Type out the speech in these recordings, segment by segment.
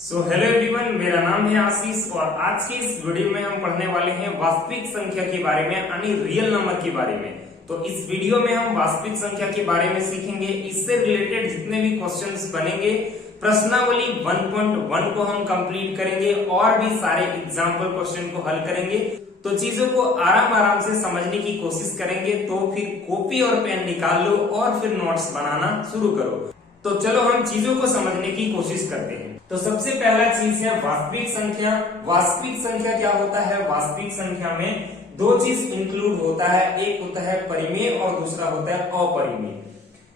Hello everyone, मेरा नाम है आशीष और आज की इस वीडियो में हम पढ़ने वाले हैं वास्तविक संख्या के बारे में, यानी रियल नंबर के बारे में। तो इस वीडियो में हम वास्तविक संख्या के बारे में सीखेंगे। इससे रिलेटेड जितने भी क्वेश्चंस बनेंगे, प्रश्नावली 1.1 को हम कंप्लीट करेंगे और भी सारे एग्जाम्पल क्वेश्चन को हल करेंगे। तो चीजों को आराम से समझने की कोशिश करेंगे। तो फिर कॉपी और पेन निकाल लो और फिर नोट्स बनाना शुरू करो। तो चलो हम चीजों को समझने की कोशिश करते हैं। तो सबसे पहला चीज है वास्तविक संख्या। वास्तविक संख्या क्या होता है? वास्तविक संख्या में दो चीज इंक्लूड होता है, एक होता है परिमेय और दूसरा होता है अपरिमेय।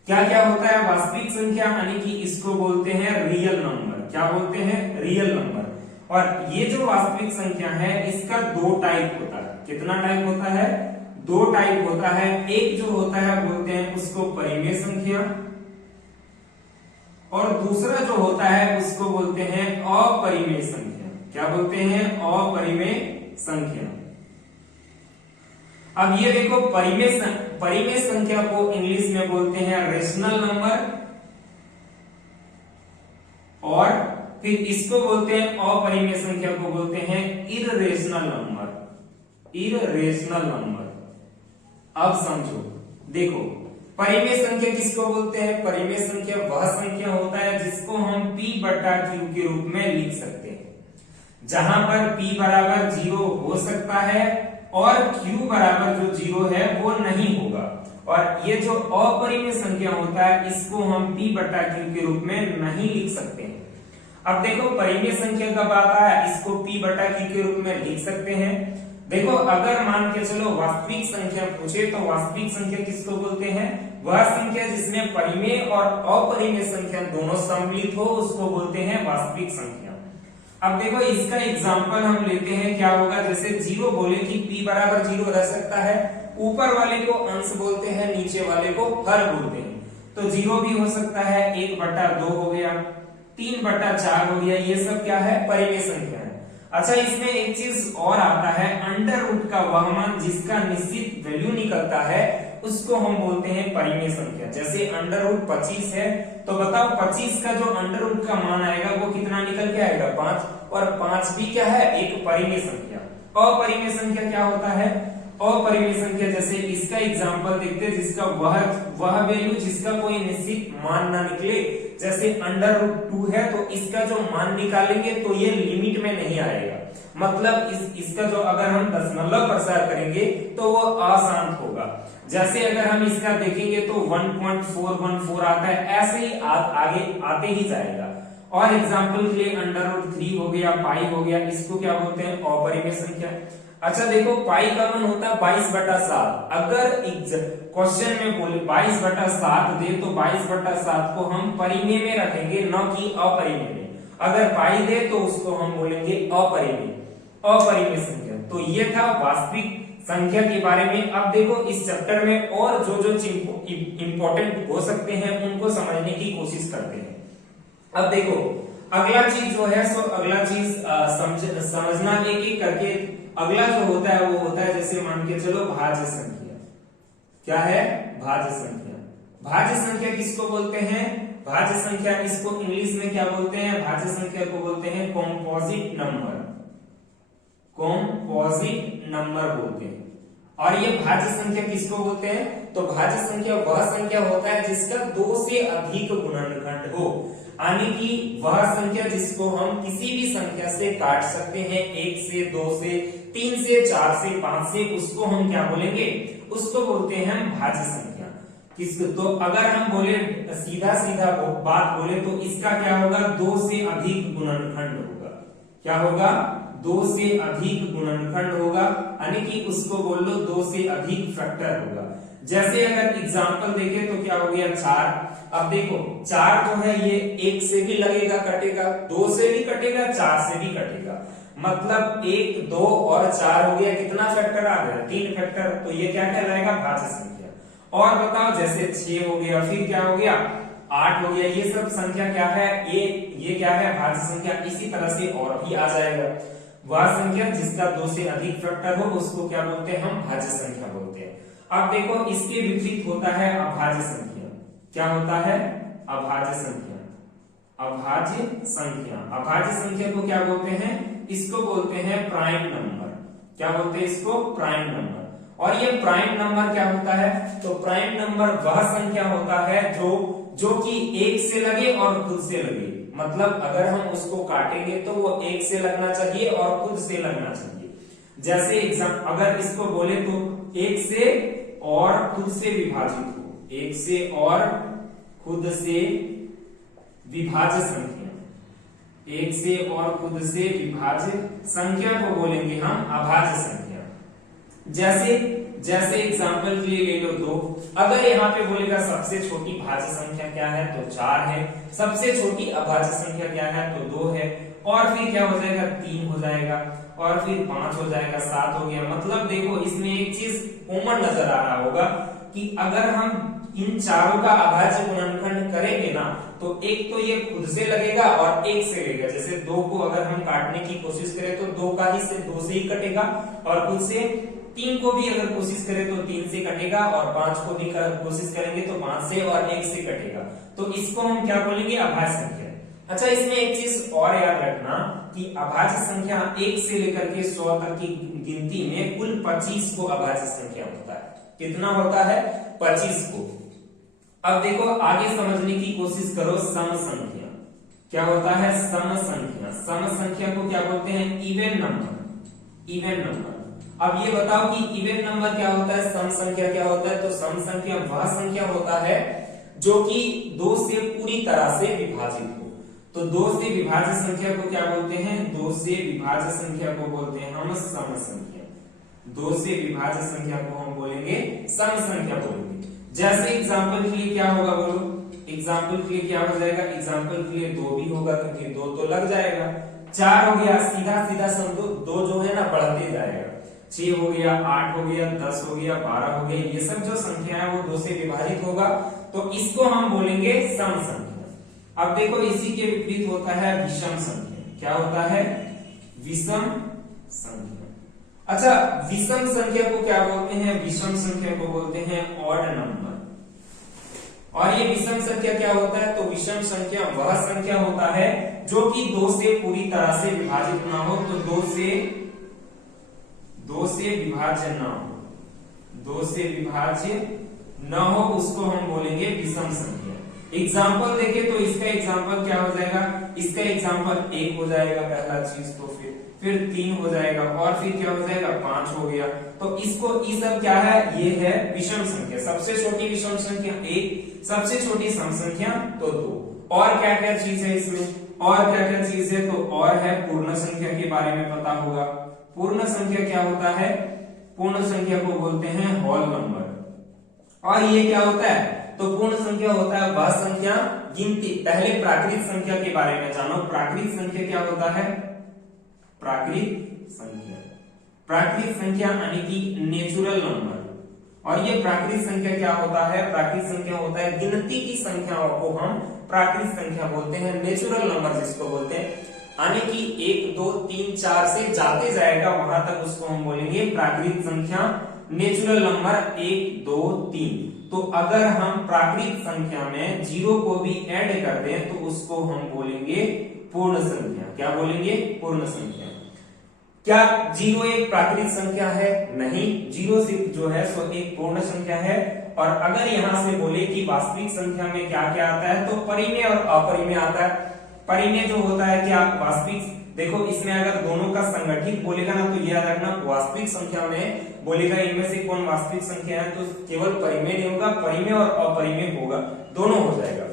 क्या क्या होता है वास्तविक संख्या, यानी कि इसको बोलते हैं रियल नंबर। क्या बोलते हैं? Real number. और ये जो वास्तविक संख्या है इसका दो टाइप होता है। कितना टाइप होता है? दो टाइप होता है। एक जो होता है बोलते हैं उसको परिमेय संख्या और दूसरा जो होता है उसको बोलते हैं अपरिमेय संख्या। क्या बोलते हैं? अपरिमेय संख्या। अब ये देखो, परिमेय संख्या को इंग्लिश में बोलते हैं रेशनल नंबर और फिर इसको बोलते हैं अपरिमेय संख्या को बोलते हैं इररेशनल नंबर। Irrational number. अब समझो, देखो परिमेय संख्या किसको बोलते हैं? परिमेय संख्या वह संख्या होता है जिसको हम p बटा q के रूप में लिख सकते हैं, जहां पर p बराबर 0 हो सकता है और q बराबर जो 0 है वो नहीं होगा। और ये जो अपरिमेय संख्या होता है इसको हम p बटा q के रूप में नहीं लिख सकते हैं। अब देखो, परिमेय संख्या कब आता है? इसको p बटा q के रूप में लिख सकते हैं। देखो, अगर मान के चलो वास्तविक संख्या पूछे तो वास्तविक संख्या किसको बोलते हैं? वह संख्या जिसमें परिमेय और अपरिमेय संख्या दोनों सम्मिलित हो उसको बोलते हैं वास्तविक संख्या। अब देखो, इसका एग्जांपल हम लेते हैं। क्या होगा? जैसे 0 बोले कि p बराबर 0 रह सकता है। ऊपर वाले को अंश बोलते हैं, नीचे वाले को हर बोलते हैं। तो 0 भी हो सकता है, 1/2 हो गया, 3/4 हो गया। ये सब क्या है? परिमेय संख्या है। अच्छा, इसमें एक चीज और आता है, अंडर रूट का वह मान जिसका निश्चित वैल्यू निकलता है उसको हम बोलते हैं परिमेय संख्या। जैसे अंडर रूट 25 है तो बताओ 25 का जो अंडर रूट का मान आएगा वो कितना निकल के आएगा? 5। और 5 भी क्या है? एक परिमेय संख्या। अपरिमेय संख्या क्या होता है? अपरिमेय संख्या जैसे इसका एग्जांपल देखते हैं, जिसका वह वैल्यू जिसका कोई निश्चित मान ना निकले। जैसे अंडर रूट 2 है तो इसका जो मान निकालेंगे तो ये लिमिट में नहीं आएगा। मतलब इसका जो अगर हम दशमलव प्रसार करेंगे तो वो अशांत होगा। जैसे अगर हम इसका देखेंगे तो 1.414 आता है, ऐसे ही आगे आते ही जाएगा। और एग्जाम्पल के लिए अंडर रूट 3 हो गया, पाई हो गया, इसको क्या बोलते हैं? अपरिमेय संख्या। अच्छा देखो, पाई का मान होता है 22/7। अगर क्वेश्चन में बोले 22/7 दे तो 22/7 को हम परिमेय में रखेंगे, न कि अपरिमेय में। अगर पाई दे तो उसको हम बोलेंगे अपरिमेय संख्या। तो ये था वास्तविक संख्या के बारे में। अब देखो, इस चैप्टर में और जो इंपॉर्टेंट हो सकते हैं उनको समझने की कोशिश करते हैं। अब देखो, अगला चीज जो है सो अगला चीज समझना एक एक करके। अगला जो होता है वो होता है, जैसे मान के चलो भाज्य संख्या। क्या है? भाज्य संख्या। भाज्य संख्या किसको बोलते हैं? भाज्य संख्या इसको इंग्लिश में क्या बोलते हैं? भाज्य संख्या को बोलते हैं कॉम्पोजिट नंबर। कॉम्पोजिट नंबर बोलते हैं। और ये भाज्य संख्या किसको बोलते हैं? तो भाज्य संख्या वह संख्या होता है जिसका 2 से अधिक गुणनखंड हो, यानी कि वह संख्या जिसको हम किसी भी संख्या से काट सकते हैं, 1 से, 2 से, 3 से, 4 से, 5 से, उसको हम क्या बोलेंगे? उसको बोलते हैं हम भाज्य संख्या। तो अगर हम बोले सीधा बात बोले तो इसका क्या होगा? 2 से अधिक गुणनखंड होगा। क्या होगा? 2 से अधिक गुणनखंड होगा, यानी कि उसको बोल लो 2 से अधिक फैक्टर होगा। जैसे अगर एग्जांपल देखें तो क्या हो गया? 4। अब देखो, 4 जो है ये 1 से भी लगेगा कटेगा, 2 से भी कटेगा, 4 से भी कटेगा। मतलब 1, 2 और 4 हो गया। कितना फैक्टर आ गया? 3 फैक्टर। तो ये क्या कहलाएगा? भाज्य संख्या। और बताओ, जैसे 6 हो गया, फिर क्या हो गया? 8 हो गया। ये सब संख्या क्या है? ये क्या है? भाज्य संख्या। इसी तरह से और भी आ जाएगा। वह संख्या जिसका 2 से अधिक फैक्टर हो उसको क्या बोलते हैं? हम भाज्य संख्या बोलते हैं। अब देखो, इसके विपरीत होता है अभाज्य संख्या। क्या होता है? अभाज्य संख्या। अभाज्य संख्या। अभाज्य संख्या को क्या बोलते हैं? इसको बोलते हैं प्राइम नंबर। क्या बोलते हैं इसको? Prime number. और ये प्राइम नंबर क्या होता है? तो प्राइम नंबर वह संख्या होता है जो कि एक से लगे और खुद से लगे। मतलब अगर हम उसको काटेंगे तो वो एक से लगना चाहिए और खुद से लगना चाहिए। जैसे अगर इसको बोले तो एक से और खुद से विभाजित हो, एक से और खुद से विभाज्य संख्या, एक से और खुद से विभाज्य संख्या को बोलेंगे हम अभाज्य संख्या। जैसे एग्जांपल के लिए ले लो 2। अगर यहाँ पे बोलेगा सबसे छोटी भाज्य संख्या क्या है तो 4 है, सबसे छोटी अभाज्य संख्या क्या है तो 2 है, और फिर क्या हो जाएगा 3 हो जाएगा, और फिर 5 हो जाएगा, 7 हो गया। मतलब देखो इसमें एक चीज कॉमन नजर आ रहा होगा कि अगर हम इन चारों का अभाज्य गुणनखंड करेंगे ना तो एक तो ये खुद से लगेगा और एक से लगेगा। जैसे 2 को अगर हम काटने की कोशिश करें तो 2 का ही से 2 से ही कटेगा, और खुद से 3 को भी अगर कोशिश करें तो 3 से कटेगा, और 5 को भी कोशिश करेंगे तो 5 से और 1 से कटेगा। तो इसको हम क्या बोलेंगे? अभाज्य संख्या। अच्छा, इसमें एक चीज और याद रखना कि अभाज्य संख्या 1 से लेकर के 100 तक की गिनती में कुल 25 को अभाज्य संख्या होता है। कितना होता है? 25 को। अब देखो आगे समझने की कोशिश करो सम संख्या। क्या होता है? सम संख्या। सम संख्या को क्या बोलते हैं? Even number. Even number. अब ये बताओ कि इवन नंबर क्या होता है, सम संख्या क्या होता है? तो सम संख्या वह संख्या होता है जो कि 2 से पूरी तरह से विभाजित हो। तो 2 से विभाज्य संख्या को क्या बोलते हैं? 2 से विभाज्य संख्या को बोलते हैं हम सम संख्या। 2 से विभाज्य संख्या को हम बोलेंगे सम संख्या बोलेंगे। जैसे एग्जाम्पल के लिए क्या होगा बोलो? एग्जाम्पल के लिए क्या हो जाएगा? एग्जाम्पल के लिए 2 भी होगा क्योंकि 2 तो लग जाएगा। 4 हो गया, सीधा सीधा समझो 2 जो है ना बढ़ते जाएगा। 6 हो गया, 8 हो गया, 10 हो गया, 12 हो गया, ये सब जो संख्या है वो 2 से विभाजित होगा, तो इसको हम बोलेंगे सम संख्या। अब देखो इसी के विपरीत होता है विषम संख्या। क्या होता है? विषम संख्या। अच्छा, विषम संख्या को क्या बोलते हैं? विषम संख्या को बोलते हैं ऑड नंबर। और ये विषम संख्या क्या होता है? तो विषम संख्या वह संख्या होता है जो कि 2 से पूरी तरह से विभाजित ना हो। तो 2 से विभाज्य ना हो, 2 से विभाज्य न हो, उसको हम बोलेंगे विषम संख्या। एग्जाम्पल देखे तो इसका एग्जाम्पल क्या हो जाएगा? इसका एग्जाम्पल 1 हो जाएगा पहला चीज, तो फिर 3 हो जाएगा, और फिर क्या हो जाएगा? 5 हो गया। तो इसको ये सब क्या है? ये है विषम संख्या। सबसे छोटी विषम संख्या 1, सबसे छोटी सम संख्या तो 2। और क्या क्या चीज है इसमें? और क्या क्या चीज है? तो और है पूर्ण संख्या के बारे में पता होगा। पूर्ण संख्या क्या होता है? पूर्ण संख्या को बोलते हैं होल नंबर। और ये क्या होता है? तो पूर्ण संख्या होता है वह संख्या गिनती। पहले प्राकृत संख्या के बारे में जानो। प्राकृत संख्या क्या होता है? प्राकृत संख्या, प्राकृत संख्या यानी कि नेचुरल नंबर। और ये प्राकृत संख्या क्या होता है? प्राकृत संख्या होता है गिनती की संख्याओं को हम प्राकृत संख्या बोलते हैं, नेचुरल नंबर जिसको बोलते हैं। यानी कि 1 2 3 4 से जाते जाएगा वहां तक उसको हम बोलेंगे प्राकृत संख्या, नेचुरल नंबर 1 2 3। तो अगर हम प्राकृत संख्या में 0 को भी ऐड कर दें तो उसको हम बोलेंगे पूर्ण संख्या। क्या बोलेंगे? पूर्ण संख्या। क्या 0 एक प्राकृत संख्या है? नहीं, 0 सिर्फ जो है सो एक पूर्ण संख्या है। और अगर यहां से बोले कि वास्तविक संख्या में क्या क्या आता है, तो परिमेय और अपरिमेय आता है। परिमेय जो होता है कि आप वास्तविक, देखो इसमें अगर दोनों का संगठित बोलेगा ना तो याद रखना वास्तविक संख्या में बोलेगा इनमें से कौन वास्तविक संख्या है, तो केवल परिमेय नहीं होगा, परिमेय और अपरिमेय होगा, दोनों हो जाएगा।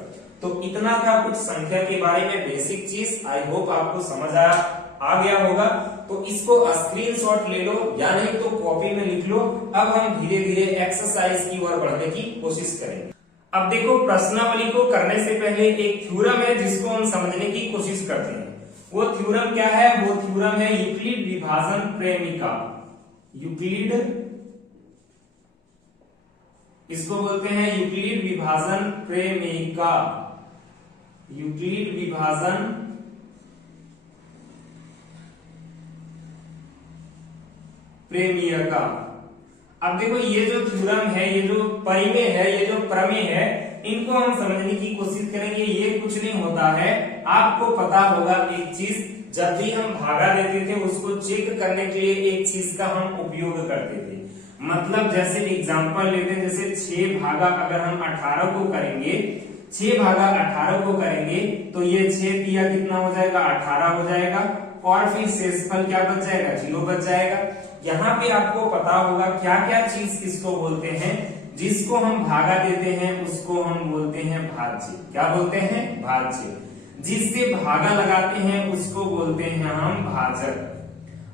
तो इतना था कुछ संख्या के बारे में बेसिक चीज। आई होप आपको समझ आ गया होगा। तो इसको स्क्रीनशॉट ले लो या नहीं तो कॉपी में लिख लो। अब हम धीरे धीरे एक्सरसाइज की ओर बढ़ने की कोशिश करेंगे। अब देखो प्रश्नावली को करने से पहले एक थ्योरम है जिसको हम समझने की कोशिश करते हैं। वो थ्योरम क्या है? वो थ्योरम है यूक्लिड विभाजन प्रेमिका। यूक्लिड, इसको बोलते हैं यूक्लिड विभाजन प्रेमिका। यूक्लिड विभाजन प्रेमिका। अब देखो ये जो थ्योरम है, ये जो परिमेय है, ये जो प्रमेय है, इनको हम समझने की कोशिश करेंगे। ये कुछ नहीं होता है आपको पता होगा एक चीज, जब भी हम भागा देते थे उसको चेक करने के लिए एक चीज का हम उपयोग करते थे। मतलब जैसे एग्जांपल लेते हैं, जैसे 6 भागा अगर हम 18 को करेंगे, 6 भागा 18 को करेंगे तो ये 6 दिया कितना हो जाएगा, 18 हो जाएगा, और फिर शेषफल क्या बच जाएगा, 0 बच जाएगा। यहाँ पे आपको पता होगा क्या क्या चीज किसको बोलते हैं, जिसको हम भागा देते हैं उसको हम बोलते हैं भाज्य। क्या बोलते हैं, भाज्य। जिससे भागा लगाते हैं उसको बोलते हैं हम भाजक।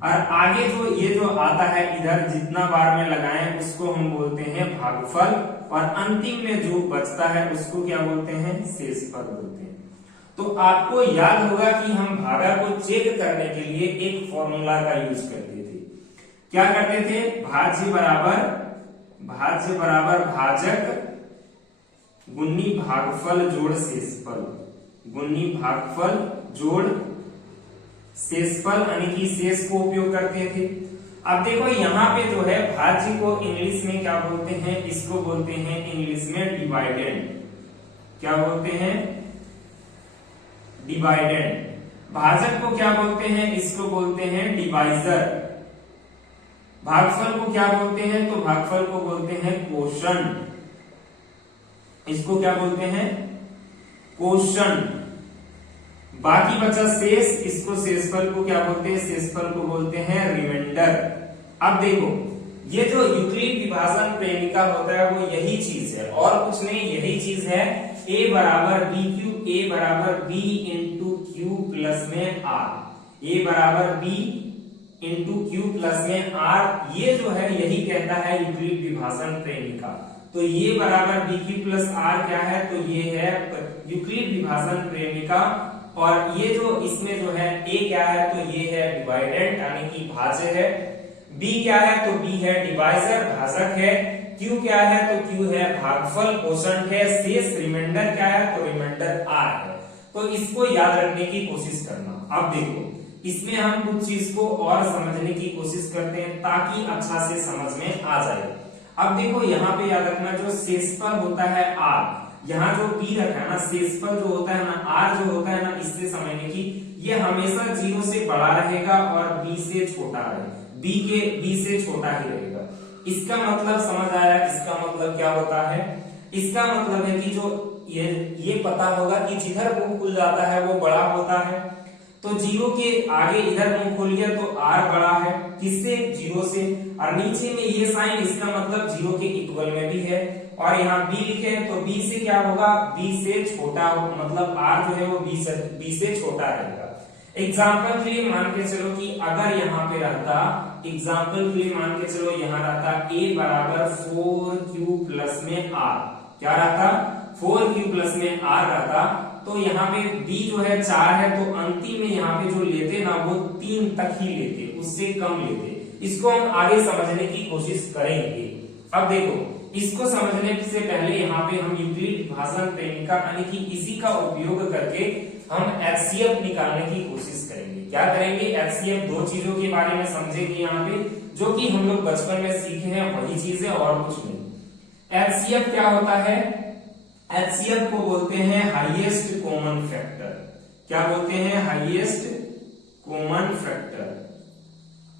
और आगे जो ये जो आता है इधर जितना बार में लगाएं उसको हम बोलते हैं भागफल, और अंतिम में जो बचता है उसको क्या बोलते हैं, शेषफल बोलते हैं। तो आपको याद होगा कि हम भागा को चेक करने के लिए एक फॉर्मूला का यूज करते थे। क्या करते थे, भाज्य बराबर भाजक गुन्नी भागफल जोड़ शेषफल, गुन्नी भागफल जोड़ शेषफल, यानी कि शेष को उपयोग करते थे। अब देखो यहाँ पे जो है भाज्य को इंग्लिश में क्या बोलते हैं, इसको बोलते हैं इंग्लिश में डिवाइडेंड। क्या बोलते हैं, डिवाइडेंड। भाजक को क्या बोलते हैं, इसको बोलते हैं डिवाइजर। भागफल को क्या बोलते हैं, तो भागफल को बोलते हैं कोशंट। इसको क्या बोलते हैं, कोशंट। बाकी बचा शेष, इसको शेषफल को क्या बोलते हैं, शेषफल को बोलते हैं रिमाइंडर। अब देखो ये जो यूक्लिड विभाजन प्रेमिका होता है वो यही चीज है और कुछ नहीं, यही चीज है a बराबर बी क्यू, a बराबर b इंटू क्यू प्लस में r, a बराबर b इंटू क्यू प्लस में r। ये जो है यही कहता है यूक्लिड विभाजन प्रेमिका। तो ये बराबर बी क्यू प्लस r क्या है, तो ये है यूक्लिड विभाजन प्रेमिका। और ये जो इसमें जो है a क्या है, तो ये है डिवाइडेंट यानी कि भाज्य है। b क्या है, तो b है डिवाइजर, भाजक है। q क्या है, तो q है भागफल, कोशंट है। शेष रिमाइंडर क्या है, तो रिमाइंडर r है। तो इसको याद रखने की कोशिश करना। अब देखो इसमें हम कुछ चीज को और समझने की कोशिश करते हैं ताकि अच्छा से समझ में आ जाए। अब देखो यहाँ पे याद रखना जो शेषफल होता है r, यहाँ जो b रखा है ना, शेषफल जो होता है ना, r जो होता है ना, इससे समझने की ये हमेशा 0 से बड़ा रहेगा और b से छोटा रहेगा, b से छोटा ही रहेगा। इसका मतलब समझ आया, इसका मतलब क्या होता है, इसका मतलब है कि जो ये पता होगा कि जिधर मुंह खुल जाता है वो बड़ा होता है। तो 0 के आगे इधर मुंह खोल गया तो r बड़ा है, किससे, 0 से। और नीचे में ये साइन, इसका मतलब 0 के इक्वल में भी है। और यहाँ b लिखे तो b से क्या होगा, b से छोटा हो, मतलब r जो है वो b से छोटा रहेगा। एग्जाम्पल के लिए मान के चलो कि अगर यहाँ पे रहता, एग्जाम्पल के लिए मान के चलो यहाँ रहता a बराबर 4q प्लस में r, क्या रहता, 4q प्लस में r रहता, तो यहाँ पे b जो है 4 है, तो अंतिम में यहाँ पे जो लेते ना वो 3 तक ही लेते, उससे कम लेते। इसको हम आगे समझने की कोशिश करेंगे। अब देखो इसको समझने से पहले यहाँ पे हम यूक्लिड विभाजन प्रेमिका यानी कि इसी का उपयोग करके हम HCF निकालने की कोशिश करेंगे। क्या करेंगे, HCF, दो चीजों के बारे में समझेंगे यहाँ पे, जो कि हम लोग बचपन में सीखे हैं वही चीज है और कुछ नहीं। HCF क्या होता है, HCF को बोलते हैं हाईएस्ट कॉमन फैक्टर। क्या बोलते हैं, हाईएस्ट कॉमन फैक्टर।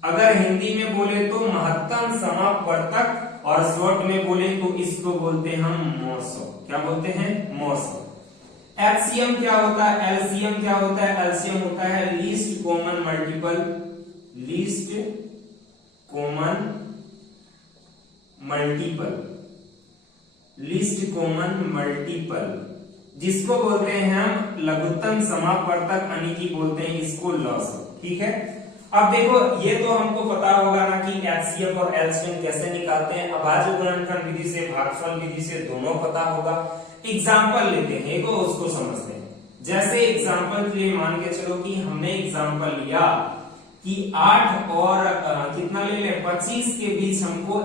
अगर हिंदी में बोले तो महत्तम समापवर्तक, और शॉर्ट में बोले तो इसको बोलते हैं हम मौसम। क्या बोलते हैं, मौसम। एलसीएम क्या होता है, एलसीएम क्या होता है, एलसीएम होता है least common multiple, least common multiple, least common multiple, जिसको बोलते हैं हम लघुत्तम समापवर्तक यानी कि बोलते हैं इसको लॉग। ठीक है, अब देखो ये तो हमको पता होगा ना कि एचसीएफ और एलसीएम कैसे निकालते हैं। अभाज्य गुणनखंड विधि से, भागफल विधि से, दोनों पता होगा। एग्जाम्पल लेते हैं एक, उसको समझते हैं। जैसे एग्जाम्पल के लिए मान के चलो कि हमने एग्जाम्पल लिया कि 8 और कितना ले लें, 25 के बीच हमको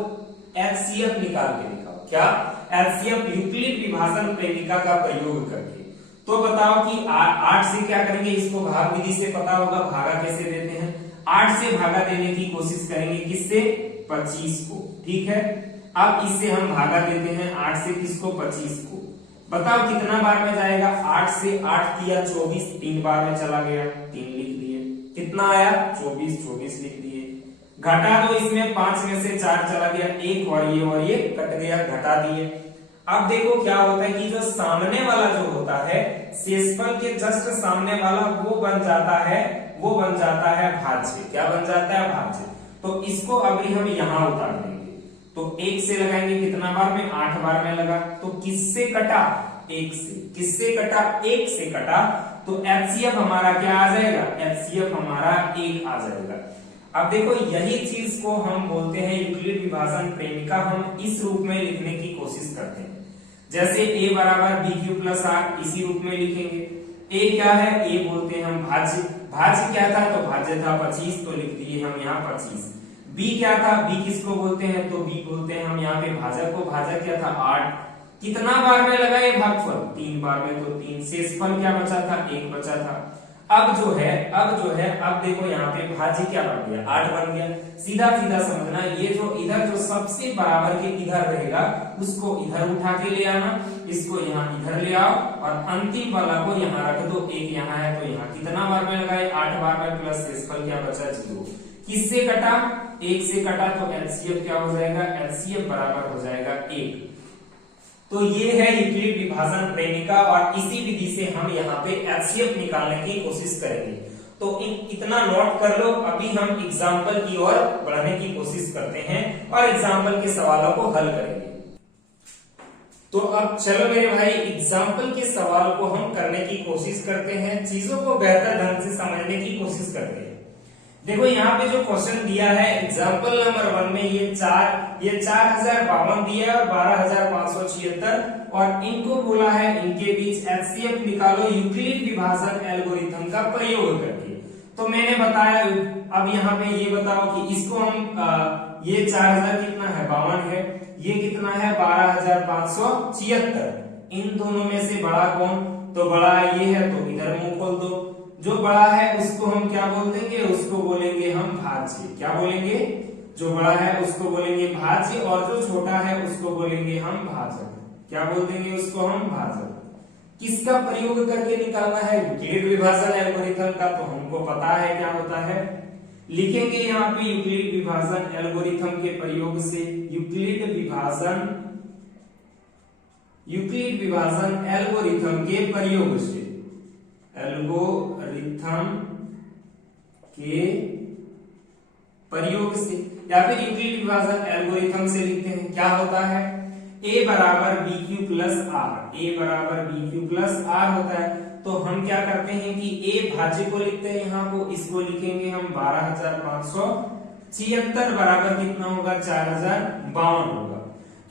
एचसीएफ निकाल के दिखाओ। क्या, एचसीएफ यूक्लिड विभाजन प्रेमिका का प्रयोग करके। तो बताओ कि 8 से क्या करेंगे, इसको भाग विधि से पता होगा, भागा कैसे देते हैं, 8 से भागा देने की कोशिश करेंगे, किससे, 25 को। ठीक है, अब इससे हम भागा देते हैं 8 से किसको, 25 को। बताओ कितना बार में जाएगा, 8 से 8 किया 24, 3 बार में चला गया, 3 लिख दिए, कितना आया 24, 24 लिख दिए। घटा दो, इसमें 5 में से 4 चला गया, 1 और ये कट गया, घटा दिए। अब देखो क्या होता है कि जो सामने वाला जो होता है शेषफल के जस्ट सामने वाला वो बन जाता है भाज्य। क्या बन जाता है, भाज्य। तो इसको अभी हम यहां उतार देंगे, तो 1 से लगाएंगे, कितना बार में, 8 बार में लगा, तो किससे कटा, 1 से। किससे कटा, 1 से कटा, तो एचसीएफ हमारा क्या आ जाएगा, एचसीएफ हमारा 1 आ जाएगा। अब देखो यही चीज को हम बोलते हैं यूक्लिड विभाजन प्रेमिका, हम इस रूप में लिखने की कोशिश करते हैं। जैसे a बराबर बी क्यू प्लस आर, इसी रूप में लिखेंगे। a क्या है, a बोलते हैं हम भाज्य। भाज्य क्या था, तो भाज्य था 25, तो लिख दिए हम यहाँ 25। b क्या था, b किसको बोलते हैं, तो b बोलते हैं हम यहाँ पे भाजक को। भाजक क्या था, 8। कितना बार में लगा ये भागफल, 3 बार में, तो 3। शेषफल क्या बचा था, 1 बचा था। अब जो है अब देखो यहाँ पे भाज्य क्या बन गया, 8 बन गया। सीधा सीधा समझना, ये जो इधर जो सबसे बराबर के इधर रहेगा उसको इधर उठा के ले आना, इसको यहाँ इधर ले आओ और अंतिम वाला को यहाँ रख दो। 1 यहाँ है तो यहाँ कितना बार में लगाए, 8 बार में, प्लस शेषफल क्या बचा, 0। किससे कटा, 1 से कटा, तो एचसीएफ क्या हो जाएगा, एचसीएफ बराबर हो जाएगा 1। तो ये है यूक्लिड विभाजन प्रेमिका और इसी विधि से हम यहाँ पे एचसीएफ निकालने की कोशिश करेंगे। तो इतना नोट कर लो। अभी हम एग्जाम्पल की ओर बढ़ने की कोशिश करते हैं और एग्जाम्पल के सवालों को हल करेंगे। तो अब चलो मेरे भाई एग्जाम्पल के सवाल को हम करने की कोशिश करते हैं, चीजों को बेहतर ढंग से समझने की कोशिश करते हैं। देखो यहाँ पे जो क्वेश्चन दिया है एग्जाम्पल नंबर 1 में ये 4052 दिया है और 12576 और इनको बोला है इनके बीच एचसीएफ निकालो यूक्लिड विभाजन एल्गोरिथम का प्रयोग करके। तो मैंने बताया, अब यहाँ पे ये बताओ कि इसको हम ये 4000 कितना है, 52 है, ये कितना है 12576। इन दोनों में से बड़ा कौन, तो बड़ा ये है, तो इधर मुंह खोल दो। जो बड़ा है उसको हम क्या बोल देंगे, उसको बोलेंगे हम भाज्य। क्या बोलेंगे, जो बड़ा है उसको बोलेंगे भाज्य और जो छोटा है उसको बोलेंगे हम भाजक। क्या बोल देंगे उसको हम, भाजक। किसका प्रयोग करके निकालना है, यूक्लिड विभाजन एल्गोरिथम का, तो हमको पता है क्या होता है। लिखेंगे यहाँ पे यूक्लिड विभाजन एल्गोरिथम के प्रयोग से, यूक्लिड विभाजन एल्गोरिथम के प्रयोग से, एल्गोरिथम के प्रयोग से, या फिर यूक्लिड विभाजन एल्गोरिथम से लिखते हैं। क्या होता है, a बराबर B Q plus R, a बराबर बी क्यू प्लस आर होता है। तो हम क्या करते हैं कि a भाज्य को लिखते हैं, यहाँ को इसको लिखेंगे हम 12576 बराबर कितना होगा, 4052 होगा।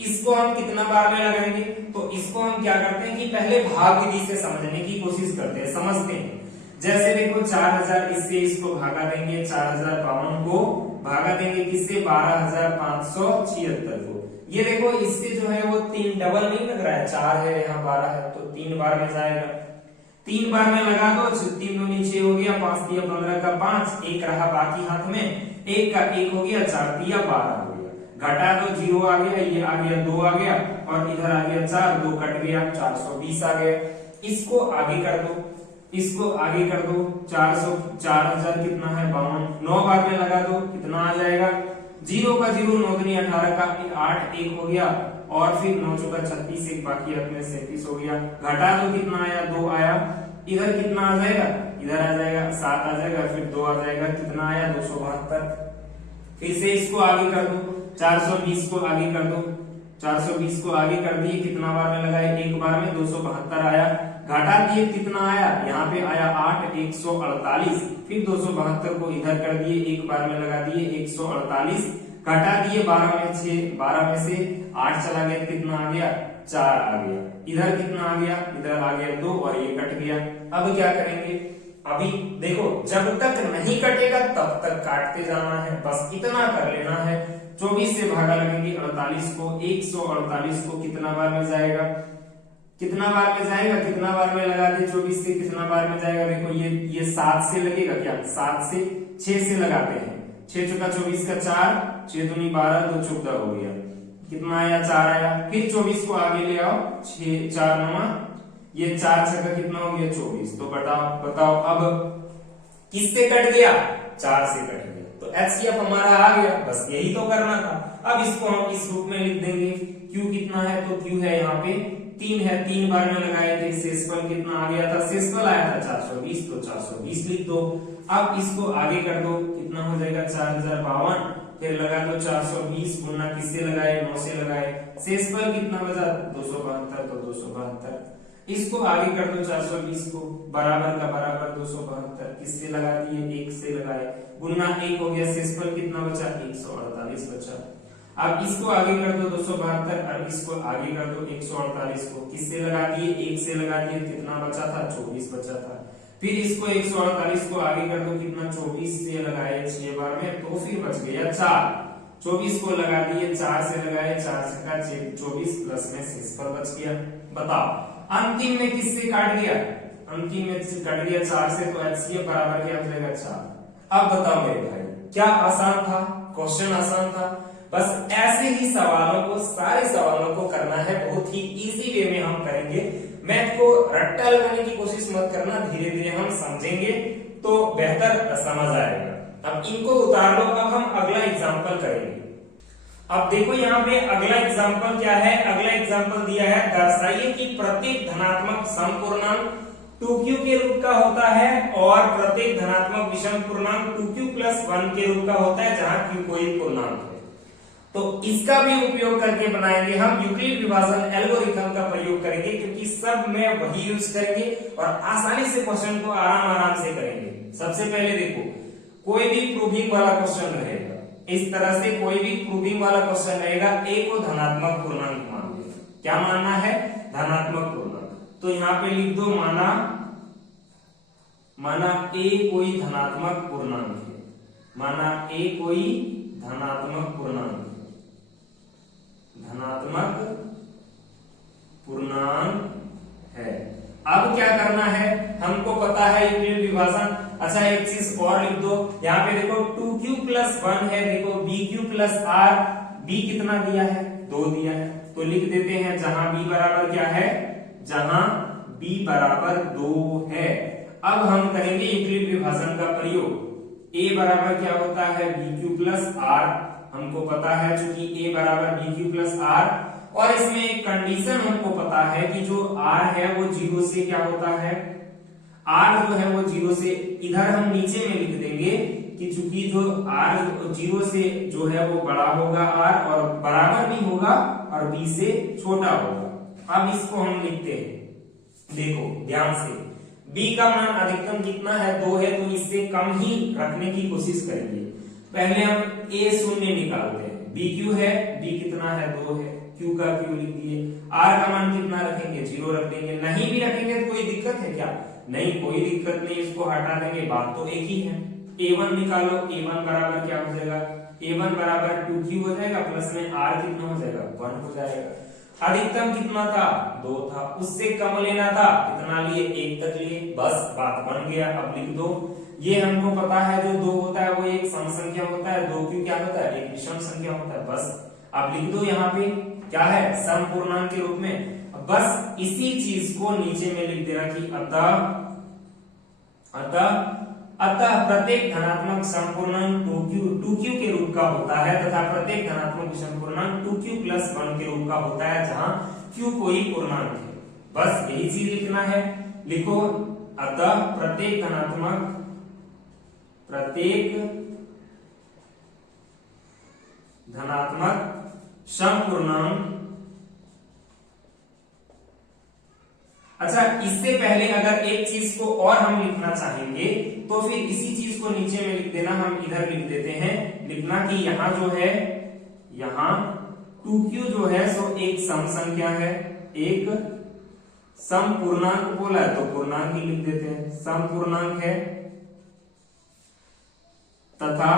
इसको हम कितना बार में लगाएंगे, तो इसको हम क्या करते हैं कि पहले भाग विधि से समझने की कोशिश करते हैं, समझते हैं। जैसे देखो 4000, इससे इसको भागा देंगे, 4052 को भागा देंगे किससे, 12576 को। ये देखो इससे जो है वो 3 डबल नहीं लग रहा है, 4 है यहाँ 12 है, तो 3 बार में जाएगा। 3 बार में लगा दो, 3 दो नीचे हो गया, 5 दिया 15 का 5, 1 रहा बाकी हाथ में, 1 का 1 हो गया, 4 दिया 12 हो गया। घटा दो, 0 आ गया, ये आ गया 2 आ गया और इधर आ गया 4, 2 कट गया, 420 आ गया। इसको आगे कर दो, इसको आगे कर दो, 4000 कितना है 52, 9 बार में लगा दो, कितना आ जाएगा, 0 का 0, 9 दूनी 18 का 8, 1 हो गया और फिर 9 चौका 36, एक बाकी रख में 37 हो गया। घटा दो, कितना आया, 2 आया। इधर कितना आ जाएगा, इधर आ जाएगा 7 आ जाएगा, फिर 2 आ जाएगा, कितना आया 272। फिर से इसको आगे कर दो, 420 को आगे कर दो, 420 को आगे कर दिए, कितना बार में लगाए, एक बार में, 272 आया। घटा दिए, कितना आया, यहाँ पे आया 8, 148, फिर 272 को इधर कर दिए, एक बार में लगा दिए 148, घटा दिए 12 में से 8 चला गया, कितना आ गया, 4 आ गया। इधर कितना आ गया, इधर आ गया 2 और ये कट गया। अब क्या करेंगे, अभी देखो जब तक नहीं कटेगा तब तक काटते जाना है, बस इतना कर लेना है। 24 से भागा लगेंगे 48 को, 148 को कितना बार में जाएगा, कितना बार में जाएगा, कितना बार में लगा दे, 24 से कितना बार में जाएगा। देखो ये 7 से लगेगा, क्या 7 से 6 से लगाते हैं, 6 चौका 24 का 4, 6 दूनी 12, 2 14 हो गया। कितना आया 4 आया, फिर 24 को आगे ले आओ 6 4 9 ये 4 छक्का कितना हो गया 24। तो बताओ अब किससे कट गया 4 से कट गया, तो एचसीएफ हमारा आ गया। बस यही तो करना था। अब इसको हम इस रूप में लिख देंगे, Q कितना है तो Q है यहाँ पे 3 है, 3 बार में लगाए थे, शेषफल कितना आ गया था, शेषफल आया था 420, तो 420 लिख दो। अब इसको आगे कर दो, कितना हो जाएगा 4052, फिर लगा दो 420 गुना किससे लगाए 9 से लगाए, शेषफल कितना बचा 272, तो 272 इसको आगे कर दो 420 को बराबर का बराबर 272 किससे लगा दिए 1 से लगाए, गुना 1 हो गया, शेषफल कितना बचा 148 बचा। अब इसको आगे कर दो 272 और इसको आगे कर दो 148 को किससे लगा दिए 1 से लगा दिए, कितना बचा था 24 बचा था। फिर इसको 148 को आगे कर दो, कितना 24 से लगाए 6 बार में, तो फिर बच गया 4। 24 को लगा दिए 4 से लगाए, 4 छक्का 24 प्लस में शेषफल बच गया। बताओ अंतिम में किससे काट गया, अंतिम में कट गया 4 से, तो एचसीएफ बराबर क्या हो जाएगा 4। अब बताओ मेरे भाई क्या आसान था, क्वेश्चन आसान था। बस ऐसे ही सवालों को सारे सवालों को करना है, बहुत ही इजी वे में हम करेंगे। मैथ को रट्टा लगाने की कोशिश मत करना, धीरे धीरे हम समझेंगे तो बेहतर समझ आएगा। अब इनको उतार लो, अब हम अगला एग्जांपल करेंगे। अब देखो यहाँ पे अगला एग्जांपल क्या है, अगला एग्जांपल दिया है दर्शाइए कि प्रत्येक धनात्मक समपूर्णांक 2q के रूप का होता है और प्रत्येक धनात्मक विषम पूर्णांक 2q + 1 के रूप का होता है जहां q कोई पूर्णांक है। तो इसका भी उपयोग करके बनाएंगे हम यूक्लिड विभाजन एल्गोरिथम का प्रयोग करेंगे, क्योंकि सब में वही यूज करेंगे और आसानी से क्वेश्चन को आराम से करेंगे। सबसे पहले देखो कोई भी प्रूविंग वाला क्वेश्चन रहेगा, इस तरह से कोई भी प्रूविंग वाला क्वेश्चन रहेगा, a को धनात्मक पूर्णांक मान लेना। क्या मानना है धनात्मक पूर्णांक, तो यहाँ पे लिख दो माना a कोई धनात्मक पूर्णांक है, माना a कोई धनात्मक पूर्णांक है। अब क्या करना है, हमको पता है यूक्लिड विभाजन। अच्छा एक चीज और लिख दो, यहाँ पे देखो 2q + 1 है, देखो bq + r, b कितना दिया है 2 दिया है, तो लिख देते हैं जहां b बराबर क्या है, जहां b बराबर 2 है। अब हम करेंगे यूक्लिड विभाजन का प्रयोग। a बराबर क्या होता है bq + r, हमको पता है चूंकि a बराबर bq + r, और इसमें एक कंडीशन हमको पता है कि जो r है वो 0 से क्या होता है, r जो है वो 0 से, इधर हम नीचे में लिख देंगे कि चूंकि जो r 0 से जो है वो बड़ा होगा r और बराबर भी होगा और b से छोटा होगा। अब इसको हम लिखते हैं, देखो ध्यान से, b का मान अधिकतम कितना है 2 है, तो इससे कम ही रखने की कोशिश करेंगे। पहले हम a शून्य निकालते हैं, bq है, b कितना है 2 है, q का q लिख दिए, r का मान कितना रखेंगे 0 रख देंगे। नहीं भी रखेंगे तो कोई दिक्कत है क्या, नहीं कोई दिक्कत नहीं, इसको हटा देंगे, बात तो एक ही है। a1 निकालो, a1 बराबर क्या हो जाएगा, a1 बराबर 2q हो जाएगा, प्लस में r कितना हो जाएगा 1 हो जाएगा। अधिकतम कितना था 2 था, उससे कम लेना था, कितना लिए 1 तक लिए, बस बात बन गया। अब लिख दो, ये हमको पता है जो 2 होता है वो एक सम संख्या होता है, 2q क्या होता है एक विषम संख्या होता है, बस अब लिख दो यहाँ पे क्या है सम पूर्णांक के रूप में। बस इसी चीज को नीचे में लिख देना कि अतः प्रत्येक धनात्मक समपूर्णांक 2q के रूप का होता है तथा प्रत्येक धनात्मक विषम पूर्णांक 2q + 1 के रूप का होता है जहां q कोई पूर्णांक है। बस यही चीज लिखना है, लिखो अतः प्रत्येक धनात्मक समपूर्णांक। अच्छा इससे पहले अगर एक चीज को और हम लिखना चाहेंगे तो फिर इसी चीज को नीचे में लिख देना, हम इधर लिख देते हैं, लिखना कि यहाँ जो है, यहाँ 2q जो है सो एक सम संख्या है, एक सम पूर्णांक बोला है तो पूर्णांक ही लिख देते हैं, सम पूर्णांक है, तथा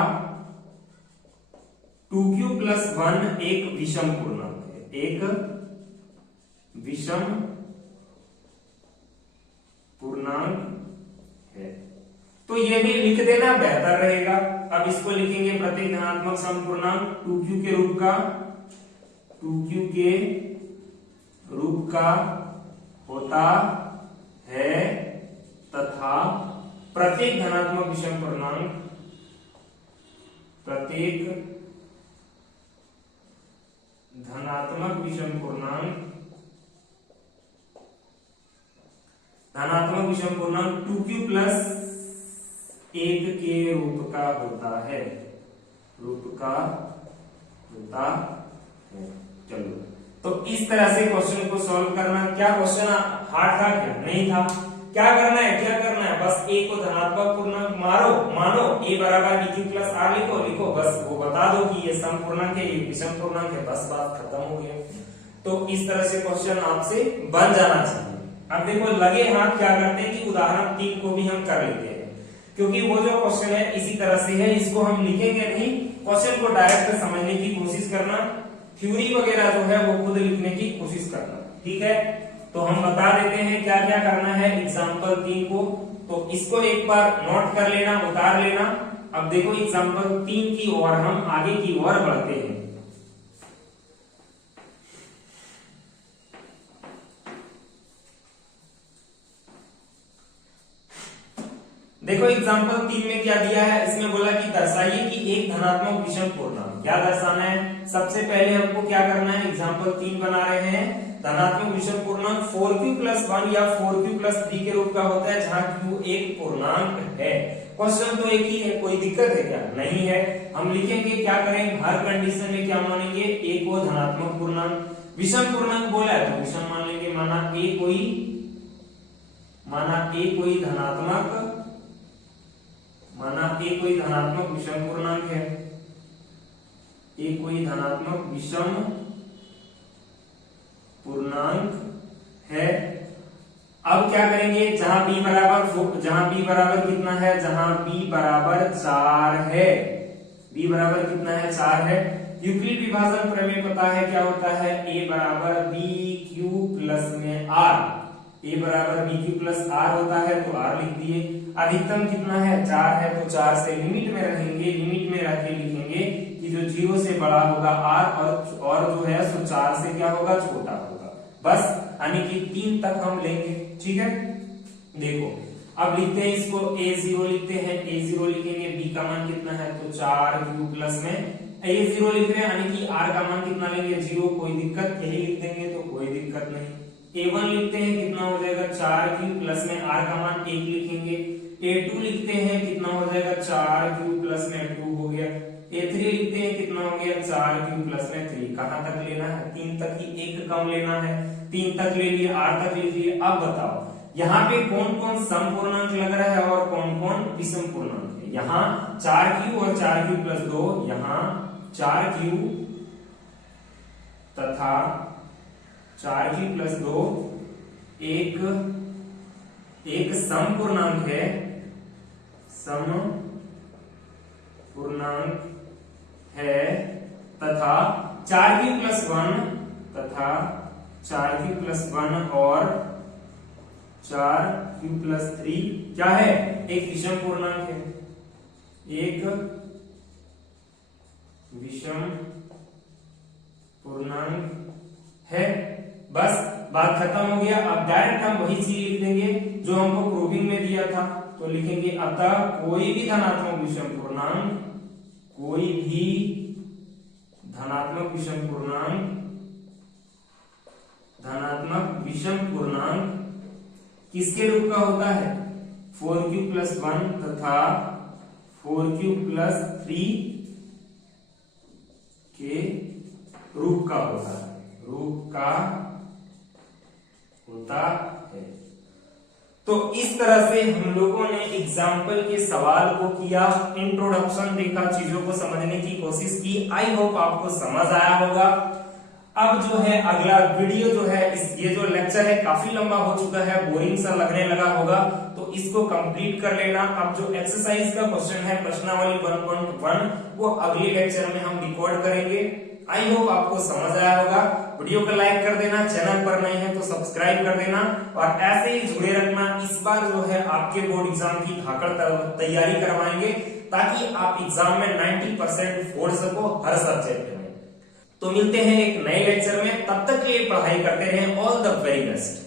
2q + 1 एक विषम पूर्णांक है, एक विषम पूर्णांक है। तो ये भी लिख देना बेहतर रहेगा। अब इसको लिखेंगे प्रत्येक धनात्मक समपूर्णांक 2q के रूप का, 2q के रूप का होता है तथा प्रत्येक धनात्मक विषम पूर्णांक धनात्मक विषम पूर्णांक 2q प्लस 1 के रूप का होता है। चलो, तो इस तरह से क्वेश्चन को सॉल्व करना। क्या क्वेश्चन हार्ड था? क्या नहीं था। क्या करना है बस a को धनात्मक पूर्णांक मानो a बराबर bq प्लस r लिखो बस वो बता दो कि ये सम पूर्णांक है, ये विषम पूर्णांक है, बस बात खत्म हो गया। तो इस तरह से क्वेश्चन आपसे बन जाना चाहिए। अब देखो लगे हाथ क्या करते हैं कि उदाहरण 3 को भी हम कर लेते हैं, क्योंकि वो जो क्वेश्चन है इसी तरह से है, इसको हम लिखेंगे नहीं, क्वेश्चन को डायरेक्ट समझने की कोशिश करना, थ्योरी वगैरह जो है वो खुद लिखने की कोशिश करना। ठीक है, तो हम बता देते हैं क्या क्या करना है एग्जाम्पल 3 को। तो इसको एक बार नोट कर लेना, उतार लेना। अब देखो एग्जाम्पल 3 की ओर हम आगे की ओर बढ़ते हैं। देखो एग्जाम्पल 3 में क्या दिया है, इसमें बोला कि दर्शाइए कि एक धनात्मक विषम पूर्णांक। क्या दर्शाना है? सबसे पहले हमको क्या करना है, एग्जाम्पल 3 बना रहे हैं, धनात्मक विषम पूर्णांक 4q प्लस 1 या 4q प्लस 3 के रूप का होता है, जहां q एक पूर्णांक है। क्वेश्चन तो एक ही है, कोई दिक्कत है क्या? नहीं है। हम लिखेंगे, क्या करें, हर कंडीशन में क्या मानेंगे, a को धनात्मक पूर्णांक, विषम पूर्णांक बोला है तो विषम मान लेंगे। माना a कोई धनात्मक विषम पूर्णांक है, a कोई धनात्मक विषम पूर्णांक है। अब क्या करेंगे, जहां b बराबर कितना है, जहां b बराबर 4 है, b बराबर कितना है, 4 है। यूक्लिड विभाजन प्रमेय पता है क्या होता है, a बराबर bq प्लस में r, a बराबर bq प्लस r होता है, तो r लिख दिए। अधिकतम कितना है, 4 है, तो 4 से लिमिट में रहेंगे, लिमिट में रह के लिखेंगे कि जो 0 से बड़ा होगा r और जो है सो 4 से क्या होगा, छोटा होगा। बस यानी कि 3 तक हम लेंगे। ठीक है, देखो अब लिखते हैं इसको, a0 लिखते हैं, a0 लिखेंगे, b का मान कितना है, तो 4q प्लस में a0 लिख रहे हैं, यानी कि r का मान कितना लेंगे, 0, कोई दिक्कत, यही लिख देंगे तो कोई दिक्कत नहीं। a1 लिखते हैं, कितना हो जाएगा, 4q प्लस में r का मान 1 लिखेंगे। a2 लिखते हैं, कितना हो जाएगा, 4q प्लस में 2 हो गया। a3 लिखते हैं, कितना हो गया, 4q प्लस में 3। कहां तक लेना है, 3 तक ही, एक कम लेना है, 3 तक ले लिए, r तक ले लिए। अब बताओ यहाँ पे कौन कौन सम पूर्णांक लग रहा है और कौन कौन विषम पूर्णांक है। यहाँ 4q और 4q प्लस 2, यहाँ 4q तथा 4q प्लस 2 एक सम पूर्णांक है, सम पूर्णांक है, तथा 4q प्लस 1 और 4q प्लस 3 क्या है, एक विषम पूर्णांक है, एक विषम पूर्णांक है। बस बात खत्म हो गया। अब डायरेक्ट हम वही चीज लिख देंगे जो हमको प्रूविंग में दिया था, तो लिखेंगे अतः कोई भी धनात्मक विषम पूर्णांक, कोई भी धनात्मक विषम पूर्णांक किसके रूप का होता है, 4q प्लस 1 तथा 4q प्लस 3 के रूप का होता है, तो इस तरह से हम लोगों ने एग्जाम्पल के सवाल को किया, इंट्रोडक्शन देखा, चीजों को समझने की कोशिश की। आई होप आपको समझ आया होगा। अब जो है अगला वीडियो जो है, ये जो लेक्चर है काफी लंबा हो चुका है, बोरिंग सा लगने लगा होगा, तो इसको कंप्लीट कर लेना। अब जो एक्सरसाइज का क्वेश्चन है प्रश्नावली 1.1 वो अगले लेक्चर में हम रिकॉर्ड करेंगे। आई होप आपको समझ आया होगा। वीडियो को लाइक कर देना, चैनल पर नए हैं तो सब्सक्राइब कर देना और ऐसे ही जुड़े रखना। इस बार जो है आपके बोर्ड एग्जाम की धाकड़ तैयारी करवाएंगे ताकि आप एग्जाम में 90% फोड़ सको हर सब्जेक्ट में। तो मिलते हैं एक नए लेक्चर में, तब तक के लिए पढ़ाई करते रहें। All the very best.